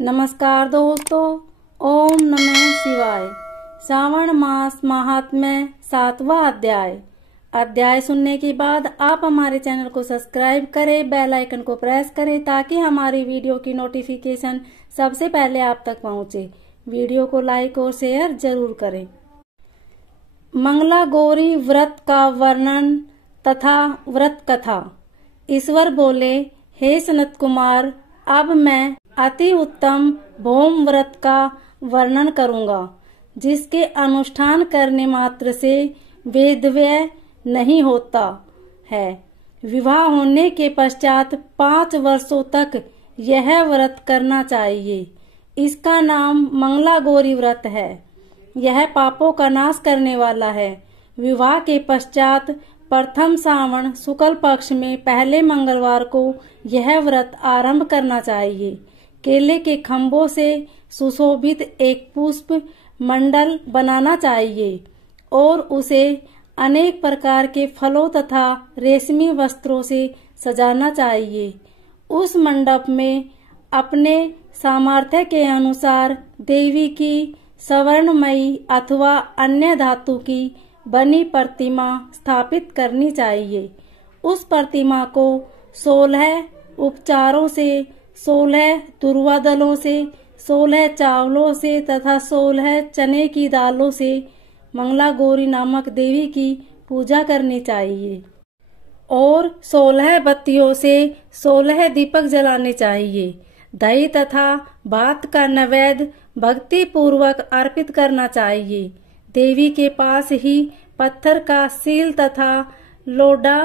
नमस्कार दोस्तों, ओम नमः शिवाय। श्रावण मास महात्म्य 7वां अध्याय सुनने के बाद आप हमारे चैनल को सब्सक्राइब करें, बेल आइकन को प्रेस करें ताकि हमारी वीडियो की नोटिफिकेशन सबसे पहले आप तक पहुंचे। वीडियो को लाइक और शेयर जरूर करें। मंगला गौरी व्रत का वर्णन तथा व्रत कथा। ईश्वर बोले, हे सनत कुमार, अब मैं अति उत्तम भौम व्रत का वर्णन करूंगा, जिसके अनुष्ठान करने मात्र से वेदव्यय नहीं होता है। विवाह होने के पश्चात 5 वर्षों तक यह व्रत करना चाहिए। इसका नाम मंगला गौरी व्रत है। यह पापों का नाश करने वाला है। विवाह के पश्चात प्रथम श्रावण शुक्ल पक्ष में पहले मंगलवार को यह व्रत आरंभ करना चाहिए। केले के खम्भों से सुशोभित एक पुष्प मंडल बनाना चाहिए और उसे अनेक प्रकार के फलों तथा रेशमी वस्त्रों से सजाना चाहिए। उस मंडप में अपने सामर्थ्य के अनुसार देवी की स्वर्णमयी अथवा अन्य धातु की बनी प्रतिमा स्थापित करनी चाहिए। उस प्रतिमा को 16 उपचारों से, 16 तुरवा दलों से, 16 चावलों से तथा 16 चने की दालों से मंगला गौरी नामक देवी की पूजा करनी चाहिए और 16 बत्तियों से 16 दीपक जलाने चाहिए। दही तथा भात का नैवेद्य भक्ति पूर्वक अर्पित करना चाहिए। देवी के पास ही पत्थर का सील तथा लोडा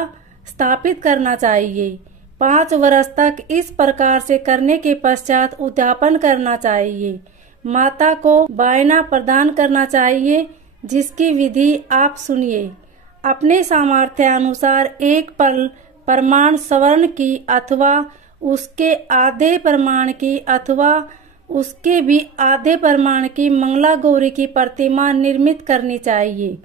स्थापित करना चाहिए। 5 वर्ष तक इस प्रकार से करने के पश्चात उद्यापन करना चाहिए। माता को बायना प्रदान करना चाहिए, जिसकी विधि आप सुनिए। अपने सामर्थ्य अनुसार एक प्रमाण स्वर्ण की अथवा उसके आधे प्रमाण की अथवा उसके भी आधे प्रमाण की मंगला गौरी की प्रतिमा निर्मित करनी चाहिए।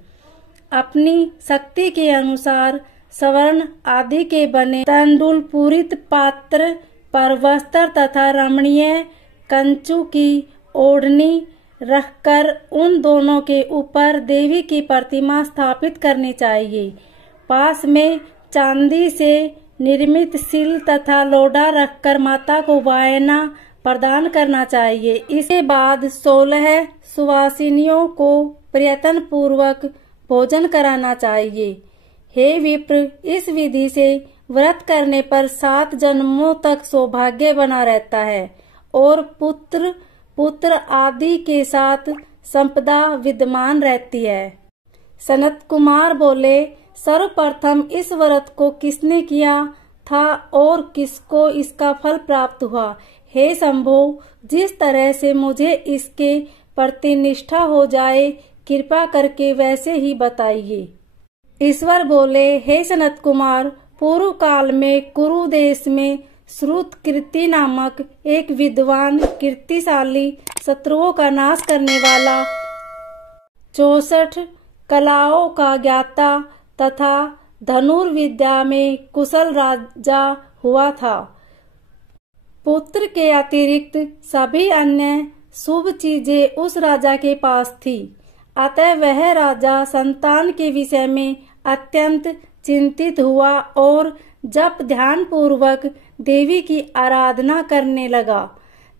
अपनी शक्ति के अनुसार स्वर्ण आदि के बने तंडुल पूरित पात्र पर वस्त्र तथा रमणीय कंचू की ओढ़नी रखकर उन दोनों के ऊपर देवी की प्रतिमा स्थापित करनी चाहिए। पास में चांदी से निर्मित सील तथा लोडा रखकर माता को वायना प्रदान करना चाहिए। इसके बाद 16 सुवासिनियों को प्रयत्न पूर्वक भोजन कराना चाहिए। हे विप्र, इस विधि से व्रत करने पर 7 जन्मों तक सौभाग्य बना रहता है और पुत्र आदि के साथ संपदा विद्यमान रहती है। सनत कुमार बोले, सर्वप्रथम इस व्रत को किसने किया था और किसको इसका फल प्राप्त हुआ? हे शंभो, जिस तरह से मुझे इसके प्रति निष्ठा हो जाए, कृपा करके वैसे ही बताइए। ईश्वर बोले, हे सनत कुमार, पूर्व काल में कुरु देश में श्रुत कीर्ति नामक एक विद्वान कीर्तिशाली शत्रुओं का नाश करने वाला 64 कलाओं का ज्ञाता तथा धनुर्विद्या में कुशल राजा हुआ था। पुत्र के अतिरिक्त सभी अन्य शुभ चीजें उस राजा के पास थी। अतः वह राजा संतान के विषय में अत्यंत चिंतित हुआ और जब ध्यान पूर्वक देवी की आराधना करने लगा,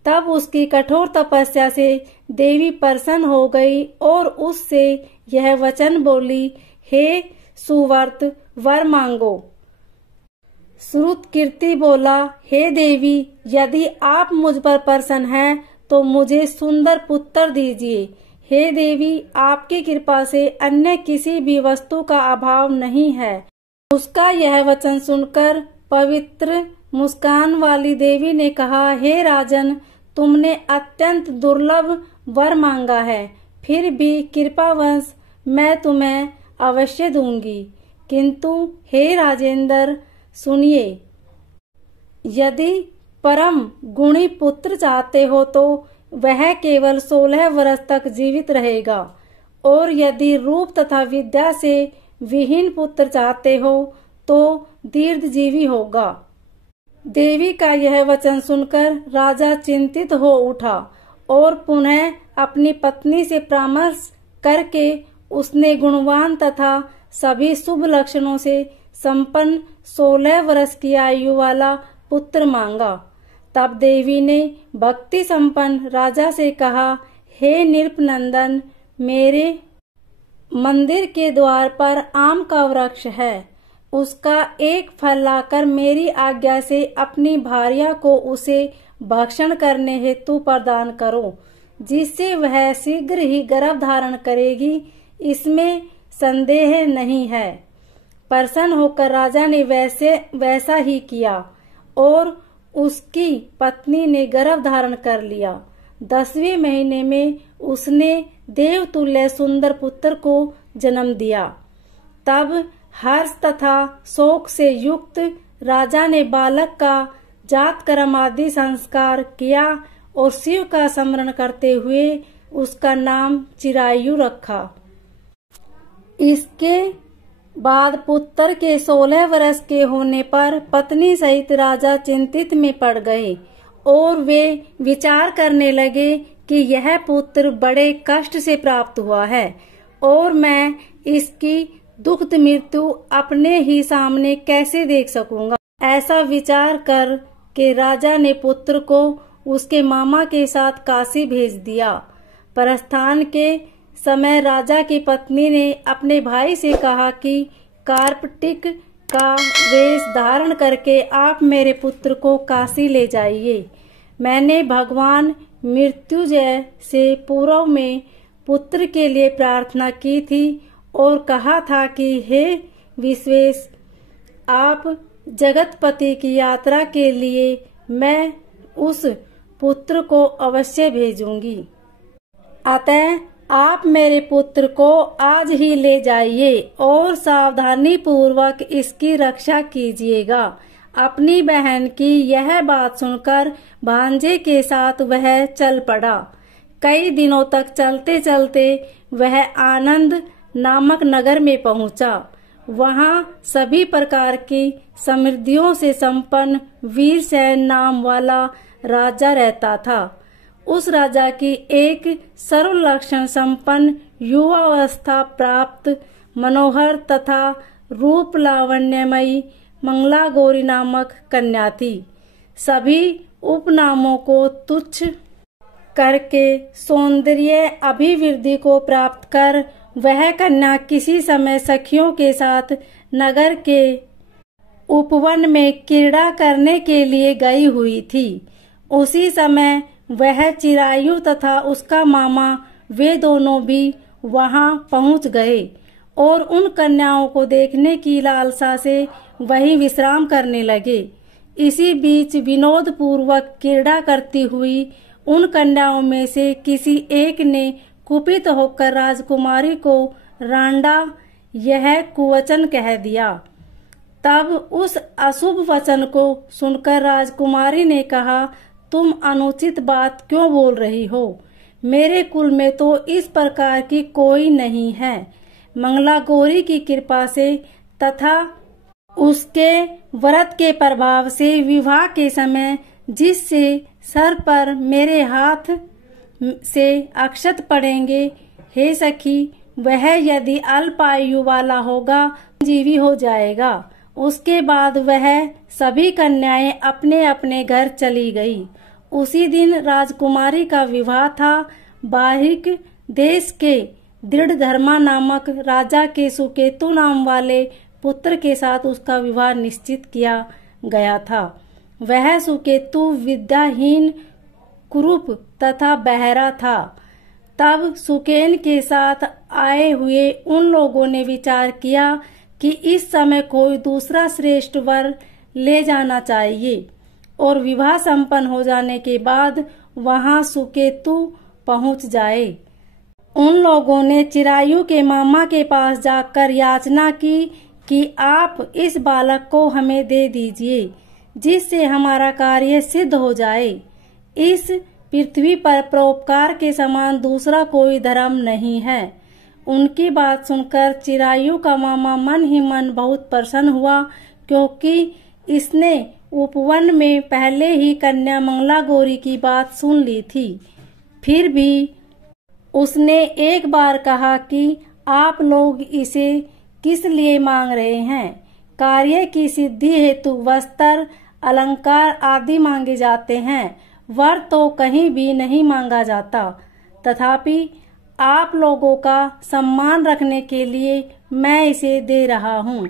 तब उसकी कठोर तपस्या से देवी प्रसन्न हो गई और उससे यह वचन बोली, हे सुव्रत, वर मांगो। श्रुत कीर्ति बोला, हे देवी, यदि आप मुझ पर प्रसन्न हैं तो मुझे सुंदर पुत्र दीजिए। हे देवी, आपकी कृपा से अन्य किसी भी वस्तु का अभाव नहीं है। उसका यह वचन सुनकर पवित्र मुस्कान वाली देवी ने कहा, हे राजन, तुमने अत्यंत दुर्लभ वर मांगा है, फिर भी कृपावश मैं तुम्हें अवश्य दूंगी। किंतु हे राजेंद्र, सुनिए, यदि परम गुणी पुत्र चाहते हो तो वह केवल 16 वर्ष तक जीवित रहेगा, और यदि रूप तथा विद्या से विहीन पुत्र चाहते हो तो दीर्घजीवी होगा। देवी का यह वचन सुनकर राजा चिंतित हो उठा और पुनः अपनी पत्नी से परामर्श करके उसने गुणवान तथा सभी शुभ लक्षणों से संपन्न 16 वर्ष की आयु वाला पुत्र मांगा। तब देवी ने भक्ति संपन्न राजा से कहा, हे नृपनंदन, मेरे मंदिर के द्वार पर आम का वृक्ष है, उसका एक फल लाकर मेरी आज्ञा से अपनी भार्या को उसे भक्षण करने हेतु प्रदान करो, जिससे वह शीघ्र ही गर्भ धारण करेगी, इसमें संदेह नहीं है। प्रसन्न होकर राजा ने वैसा ही किया और उसकी पत्नी ने गर्भ धारण कर लिया। 10वें महीने में उसने देवतुल्य सुंदर पुत्र को जन्म दिया। तब हर्ष तथा शोक से युक्त राजा ने बालक का जात कर्म आदि संस्कार किया और शिव का स्मरण करते हुए उसका नाम चिरायु रखा। इसके बाद पुत्र के 16 वर्ष के होने पर पत्नी सहित राजा चिंतित में पड़ गए और वे विचार करने लगे कि यह पुत्र बड़े कष्ट से प्राप्त हुआ है और मैं इसकी दुखद मृत्यु अपने ही सामने कैसे देख सकूंगा। ऐसा विचार कर के राजा ने पुत्र को उसके मामा के साथ काशी भेज दिया। प्रस्थान के समय राजा की पत्नी ने अपने भाई से कहा कि कार्पटिक का वेश धारण करके आप मेरे पुत्र को काशी ले जाइए। मैंने भगवान मृत्युंजय से पूर्व में पुत्र के लिए प्रार्थना की थी और कहा था कि हे विश्वेश, आप जगतपति की यात्रा के लिए मैं उस पुत्र को अवश्य भेजूंगी। अतः आप मेरे पुत्र को आज ही ले जाइए और सावधानी पूर्वक इसकी रक्षा कीजिएगा। अपनी बहन की यह बात सुनकर भांजे के साथ वह चल पड़ा। कई दिनों तक चलते चलते वह आनंद नामक नगर में पहुंचा। वहां सभी प्रकार की समृद्धियों से संपन्न वीरसेन नाम वाला राजा रहता था। उस राजा की एक सर्व लक्षण संपन्न युवावस्था प्राप्त मनोहर तथा रूप लावण्यमयी मंगला गौरी नामक कन्या थी। सभी उपनामों को तुच्छ करके सौंदर्य अभिवृद्धि को प्राप्त कर वह कन्या किसी समय सखियों के साथ नगर के उपवन में क्रीड़ा करने के लिए गई हुई थी। उसी समय वह चिरायु तथा उसका मामा वे दोनों भी वहां पहुंच गए और उन कन्याओं को देखने की लालसा से वहीं विश्राम करने लगे। इसी बीच विनोद पूर्वक क्रीड़ा करती हुई उन कन्याओं में से किसी एक ने कुपित होकर राजकुमारी को रांडा यह कुवचन कह दिया। तब उस अशुभ वचन को सुनकर राजकुमारी ने कहा, तुम अनुचित बात क्यों बोल रही हो? मेरे कुल में तो इस प्रकार की कोई नहीं है। मंगला गौरी की कृपा से तथा उसके व्रत के प्रभाव से विवाह के समय जिससे सर पर मेरे हाथ से अक्षत पड़ेंगे, हे सखी, वह यदि अल्प आयु वाला होगा जीवी हो जाएगा। उसके बाद वह सभी कन्याएं अपने अपने घर चली गई। उसी दिन राजकुमारी का विवाह था। बाहिक देश के दृढ़धर्मा नामक राजा के सुकेतु नाम वाले पुत्र के साथ उसका विवाह निश्चित किया गया था। वह सुकेतु विद्याहीन, कुरूप तथा बहरा था। तब सुकेन के साथ आए हुए उन लोगों ने विचार किया कि इस समय कोई दूसरा श्रेष्ठ वर ले जाना चाहिए और विवाह संपन्न हो जाने के बाद वहां सुकेतु पहुंच जाए। उन लोगों ने चिरायु के मामा के पास जाकर याचना की कि आप इस बालक को हमें दे दीजिए, जिससे हमारा कार्य सिद्ध हो जाए। इस पृथ्वी पर परोपकार के समान दूसरा कोई धर्म नहीं है। उनकी बात सुनकर चिरायु का मामा मन ही मन बहुत प्रसन्न हुआ, क्योंकि इसने उपवन में पहले ही कन्या मंगला गौरी की बात सुन ली थी। फिर भी उसने एक बार कहा कि आप लोग इसे किस लिए मांग रहे हैं? कार्य की सिद्धि हेतु वस्त्र, अलंकार आदि मांगे जाते हैं, वर तो कहीं भी नहीं मांगा जाता। तथापि आप लोगों का सम्मान रखने के लिए मैं इसे दे रहा हूँ।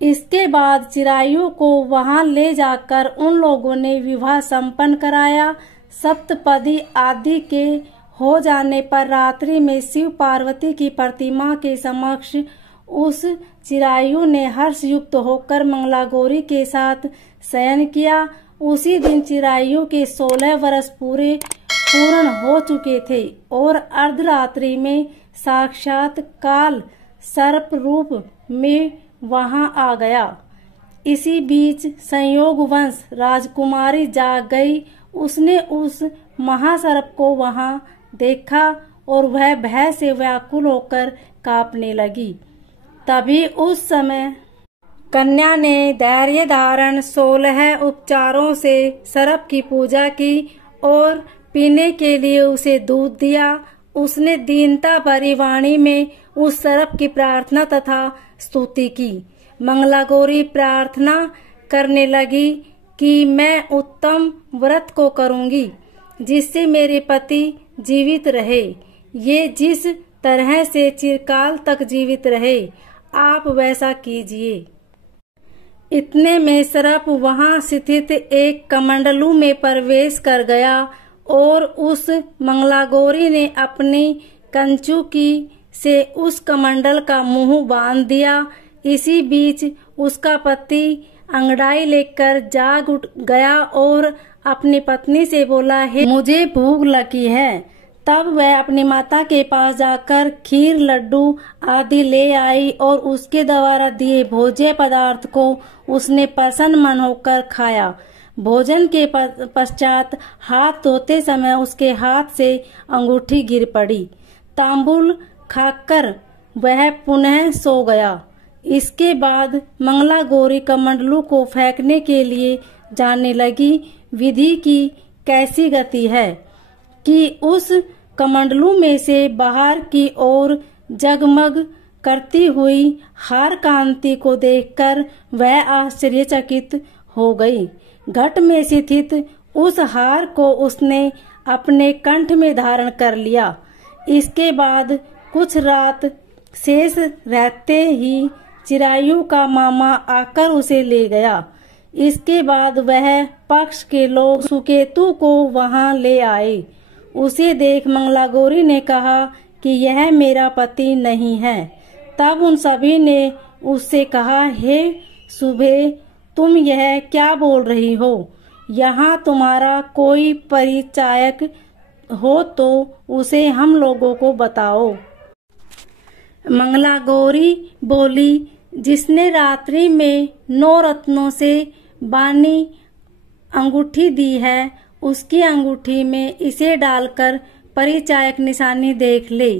इसके बाद चिरायु को वहां ले जाकर उन लोगों ने विवाह संपन्न कराया। सप्तपदी आदि के हो जाने पर रात्रि में शिव पार्वती की प्रतिमा के समक्ष उस चिरायु ने हर्ष युक्त होकर मंगला गौरी के साथ शयन किया। उसी दिन चिरायु के 16 वर्ष पूर्ण हो चुके थे और अर्धरात्रि में साक्षात काल सर्प रूप में वहां आ गया। इसी बीच संयोगवश राजकुमारी जाग गई। उसने उस महासर्प को वहां देखा और वह भय से व्याकुल होकर कांपने लगी। तभी उस समय कन्या ने धैर्य धारण 16 उपचारों से सर्प की पूजा की और पीने के लिए उसे दूध दिया। उसने दीनता भरी वाणी में उस सर्प की प्रार्थना तथा स्तुति की। मंगला गौरी प्रार्थना करने लगी कि मैं उत्तम व्रत को करूंगी जिससे मेरे पति जीवित रहे। ये जिस तरह से चिरकाल तक जीवित रहे, आप वैसा कीजिए। इतने में सर्प वहां स्थित एक कमंडलू में प्रवेश कर गया और उस मंगला गौरी ने अपनी कंचुकी से उस कमंडल का मुंह बांध दिया। इसी बीच उसका पति अंगड़ाई लेकर जाग उठ गया और अपनी पत्नी से बोला, हे मुझे भूख लगी है। तब वह अपनी माता के पास जाकर खीर, लड्डू आदि ले आई और उसके द्वारा दिए भोज्य पदार्थ को उसने प्रसन्न मन होकर खाया। भोजन के पश्चात हाथ धोते समय उसके हाथ से अंगूठी गिर पड़ी। तांबुल खाकर वह पुनः सो गया। इसके बाद मंगला गौरी कमंडलू को फेंकने के लिए जाने लगी। विधि की कैसी गति है कि उस कमंडलू में से बाहर की ओर जगमग करती हुई हार कांति को देखकर वह आश्चर्यचकित हो गई। घट में स्थित उस हार को उसने अपने कंठ में धारण कर लिया। इसके बाद कुछ रात शेष रहते ही चिरायु का मामा आकर उसे ले गया। इसके बाद वह पक्ष के लोग सुकेतु को वहां ले आए। उसे देख मंगला गौरी ने कहा कि यह मेरा पति नहीं है। तब उन सभी ने उससे कहा, हे सुबे, तुम यह क्या बोल रही हो? यहाँ तुम्हारा कोई परिचायक हो तो उसे हम लोगों को बताओ। मंगला गौरी बोली, जिसने रात्रि में 9 रत्नों से बानी अंगूठी दी है, उसकी अंगूठी में इसे डालकर परिचायक निशानी देख ले।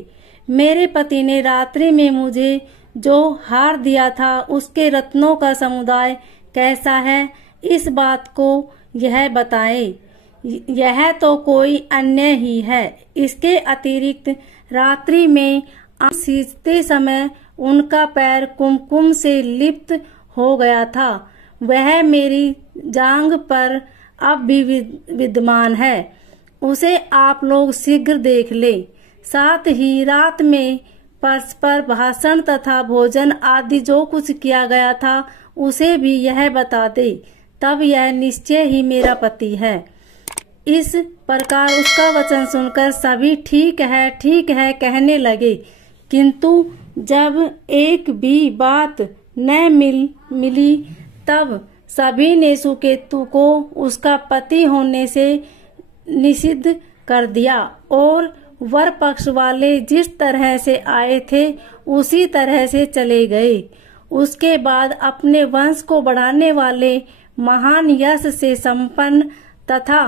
मेरे पति ने रात्रि में मुझे जो हार दिया था उसके रत्नों का समुदाय कैसा है, इस बात को यह बताए। यह तो कोई अन्य ही है। इसके अतिरिक्त रात्रि में सींचते समय उनका पैर कुमकुम से लिप्त हो गया था। वह मेरी जांघ पर अब भी विद्यमान है। उसे आप लोग शीघ्र देख ले। साथ ही रात में परस्पर भाषण तथा भोजन आदि जो कुछ किया गया था उसे भी यह बता दे, तब यह निश्चय ही मेरा पति है। इस प्रकार उसका वचन सुनकर सभी ठीक है कहने लगे, किंतु जब एक भी बात न मिली तब सभी ने सुकेतु को उसका पति होने से निषिद्ध कर दिया और वर पक्ष वाले जिस तरह से आए थे उसी तरह से चले गए। उसके बाद अपने वंश को बढ़ाने वाले महान यश से संपन्न तथा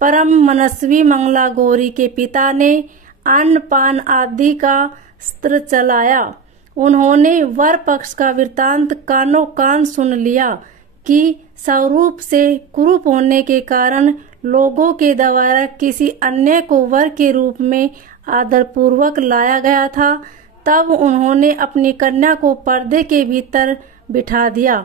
परम मनस्वी मंगला गौरी के पिता ने अन्न पान आदि का स्त्र चलाया। उन्होंने वर पक्ष का वृतांत कानो कान सुन लिया कि स्वरूप से कुरूप होने के कारण लोगों के द्वारा किसी अन्य को वर के रूप में आदरपूर्वक लाया गया था, तब उन्होंने अपनी कन्या को पर्दे के भीतर बिठा दिया।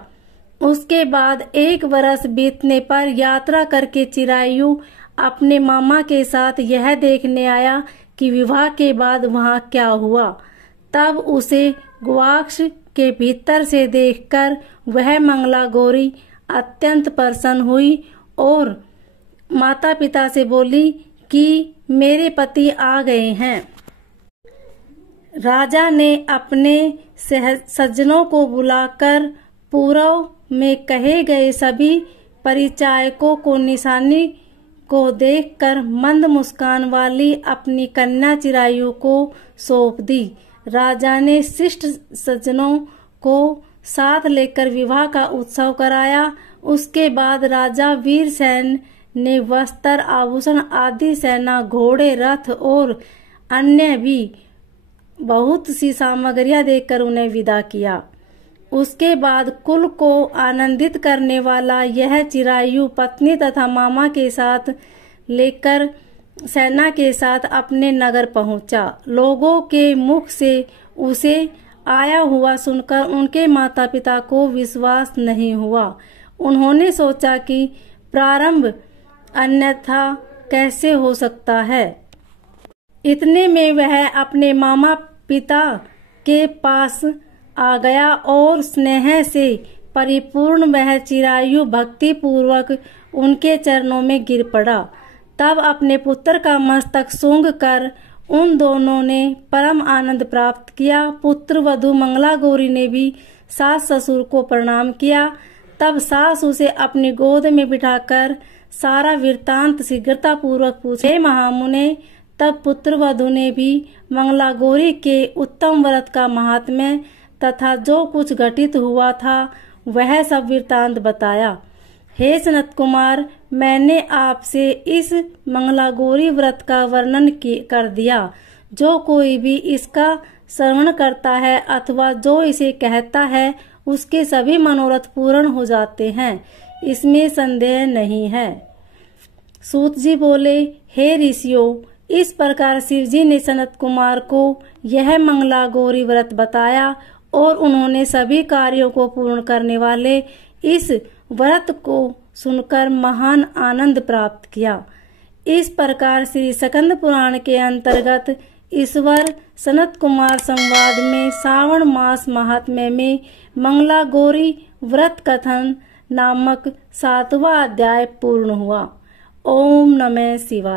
उसके बाद 1 वर्ष बीतने पर यात्रा करके चिरायु अपने मामा के साथ यह देखने आया कि विवाह के बाद वहाँ क्या हुआ। तब उसे गवाक्ष के भीतर से देखकर वह मंगला गौरी अत्यंत प्रसन्न हुई और माता पिता से बोली कि मेरे पति आ गए हैं। राजा ने अपने सज्जनों को बुलाकर पूर्व में कहे गए सभी परिचायकों को निशानी को देखकर मंद मुस्कान वाली अपनी कन्या चिरायु को सौंप दी। राजा ने शिष्ट सज्जनों को साथ लेकर विवाह का उत्सव कराया। उसके बाद राजा वीरसेन ने वस्त्र, आभूषण आदि, सेना, घोड़े, रथ और अन्य भी बहुत सी सामग्रियां देकर उन्हें विदा किया। उसके बाद कुल को आनंदित करने वाला यह चिरायु पत्नी तथा मामा के साथ लेकर सेना के साथ अपने नगर पहुंचा। लोगों के मुख से उसे आया हुआ सुनकर उनके माता पिता को विश्वास नहीं हुआ। उन्होंने सोचा कि प्रारंभ अन्यथा कैसे हो सकता है। इतने में वह अपने मामा पिता के पास आ गया और स्नेह से परिपूर्ण वह चिरायु भक्ति पूर्वक उनके चरणों में गिर पड़ा। तब अपने पुत्र का मस्तक सूंघ कर उन दोनों ने परम आनंद प्राप्त किया। पुत्र वधू मंगला गौरी ने भी सास ससुर को प्रणाम किया। तब सास उसे अपनी गोद में बिठाकर सारा वृत्तांत शीघ्रता पूर्वक पूछे। महामुने, तब पुत्र वधू ने भी मंगला गौरी के उत्तम व्रत का महात्म्य तथा जो कुछ घटित हुआ था वह सब वृत्तांत बताया। हे सनत कुमार, मैंने आपसे इस मंगला गौरी व्रत का वर्णन कर दिया। जो कोई भी इसका श्रवण करता है अथवा जो इसे कहता है उसके सभी मनोरथ पूर्ण हो जाते हैं, इसमें संदेह नहीं है। सूत जी बोले, हे ऋषियों, इस प्रकार शिव जी ने सनत कुमार को यह मंगला गौरी व्रत बताया और उन्होंने सभी कार्यों को पूर्ण करने वाले इस व्रत को सुनकर महान आनंद प्राप्त किया। इस प्रकार श्री स्कंद पुराण के अंतर्गत ईश्वर सनत कुमार संवाद में श्रावण मास महात्म्य में मंगला गौरी व्रत कथन नामक 7वां अध्याय पूर्ण हुआ। ओम नमः शिवाय।